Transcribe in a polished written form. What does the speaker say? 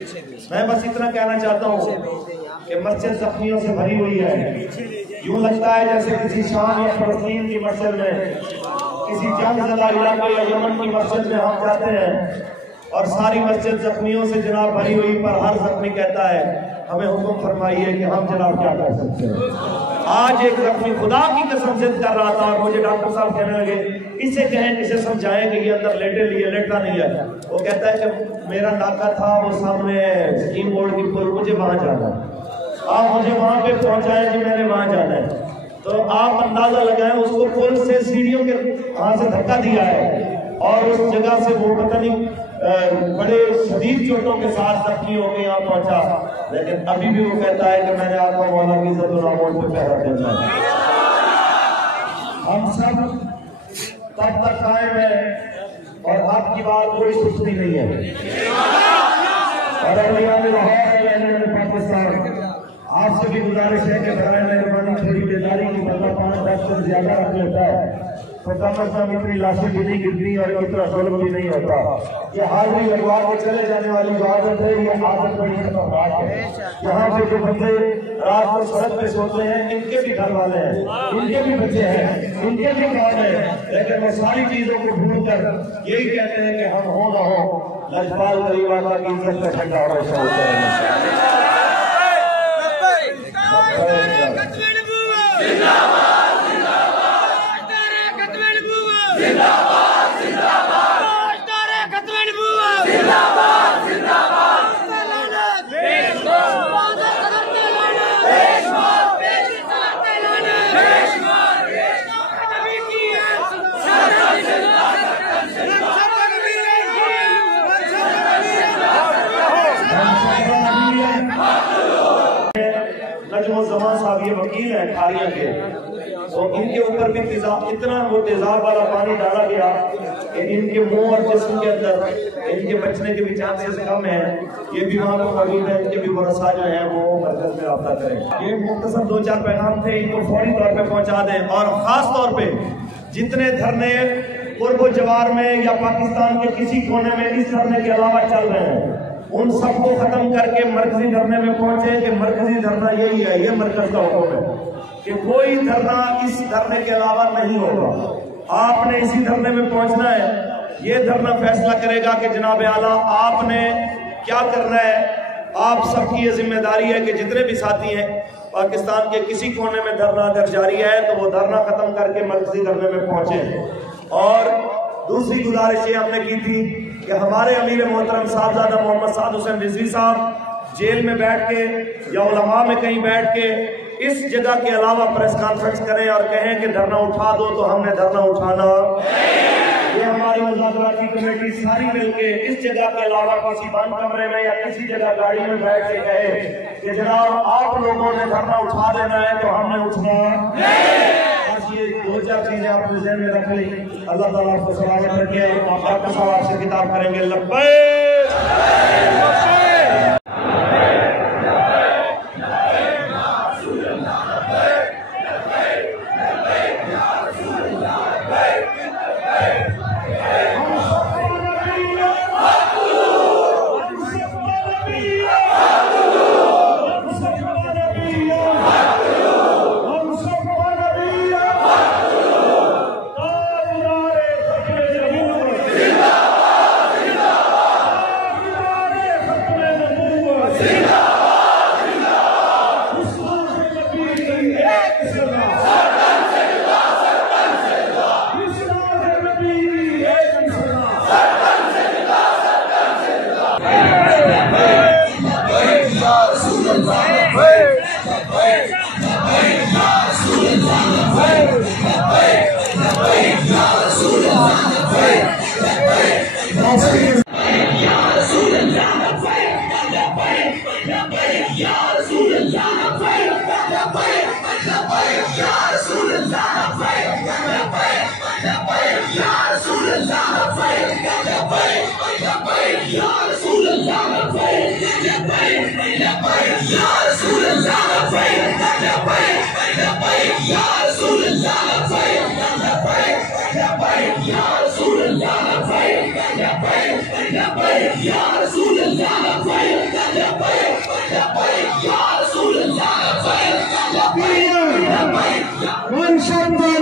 मैं बस इतना कहना चाहता हूँ कि मस्जिद जख्मियों से भरी हुई है। यूं लगता है जैसे किसी शाम या फलस्तीन की मस्जिद में, किसी जंगज़दा इलाके या यमन की मस्जिद में हम जाते हैं और सारी मस्जिद जख्मियों से जनाब भरी हुई, पर हर जख्मी कहता है हमें हुक्म फरमाइए कि हम जनाब क्या कर सकते हैं। आज एक जख्मी खुदा की कसम जिद कर रहा था और मुझे डॉक्टर साहब कहने लगे इसे कहें, इसे समझाएं कि ये अंदर लेटे लिए लेटता नहीं है। वो कहता है कि मेरा नाका था वो सामने स्कीम बोर्ड की पुल, मुझे वहां जाना है, आप मुझे वहां पे पहुंचाएं कि मैंने वहां जाना है। तो आप अंदाजा लगाएं उसको पुल से सीढ़ियों के वहां से धक्का दिया है और उस जगह से वो पता नहीं बड़े शदीद चोटों के साथ जख्मी होकर यहाँ पहुंचा, लेकिन अभी भी वो कहता है कि मैंने आपको मौला की इज्जत और आमोद पे पहरा देना है। हम सब तब तक कायम है और आपकी बात कोई सुस्ती नहीं है। और पाकिस्तान आपसे भी गुजारिश है कि बराए मेहरबानी थोड़ी बेदारी की बदला 5-10 से ज्यादा रख लेता है तो कम से कम इतनी लाशें भी नहीं गिरती और इतना जुल्म भी नहीं होता। ये हाजिरी लगवा के चले जाने वाली जो आदत है, ये आदत बड़ी खतरनाक है। यहाँ पे जो बंदे रात को सड़क पे सोते हैं, इनके भी घर वाले हैं, इनके भी बच्चे हैं, इनके भी काम है, लेकिन वो सारी चीजों को भूल कर यही कहते हैं कि हम हो ना हो लजपाल गरीबाना की इज्जत का ठंडा जमान साहब ये वकील है खारिया के, तो इनके ऊपर भी इतना वो तेजाब वाला पानी डाला गया कि इनके मुंह और जिस्म के अंदर इनके बचने के भी चांसेस कम है। ये भी वहाँ पर मौजूद है, इनके भी वरसा जो है वो मरकज में रब्ता करें। ये मुख्तसर 2-4 पैगाम थे, इनको फौरी तौर पे पहुँचा दें और खास तौर पे जितने धरने पूर्व जवार में या पाकिस्तान के किसी कोने में इस धरने के अलावा चल रहे हैं, उन सबको खत्म करके मरकजी धरने में पहुंचे कि मरकजी धरना यही है, ये मरकज का हुक्म है कि कोई धरना इस धरने के अलावा नहीं होगा। आपने इसी धरने में पहुंचना है। ये धरना फैसला करेगा कि जनाब आला आपने क्या करना है। आप सबकी ये जिम्मेदारी है कि जितने भी साथी हैं पाकिस्तान के किसी कोने में धरना अगर जारी है तो वो धरना खत्म करके मरकजी धरने में पहुंचे। और दूसरी गुजारिश ये हमने की थी कि हमारे अमीर मोहतरम साहबजादा मोहम्मद साद हुसैन रिजवी साहब जेल में बैठ के या उलमा में कहीं बैठ के इस जगह के अलावा प्रेस कॉन्फ्रेंस करें और कहें कि धरना उठा दो, तो हमने धरना उठाना। ये हमारी मुज़ाकराती कमेटी सारी मिलके इस जगह के अलावा किसी बंद कमरे में या किसी जगह गाड़ी में बैठ के कहे कि जनाब आप लोगों ने धरना उठा देना है, तो हमने उठना। ये 2-4 चीजें आपने ज़हन में रख ली। अल्लाह ताला आपको सलामत रखे। आपका सवाल से किताब करेंगे लब्बैक। Ya Rasulullah माशाअल्लाह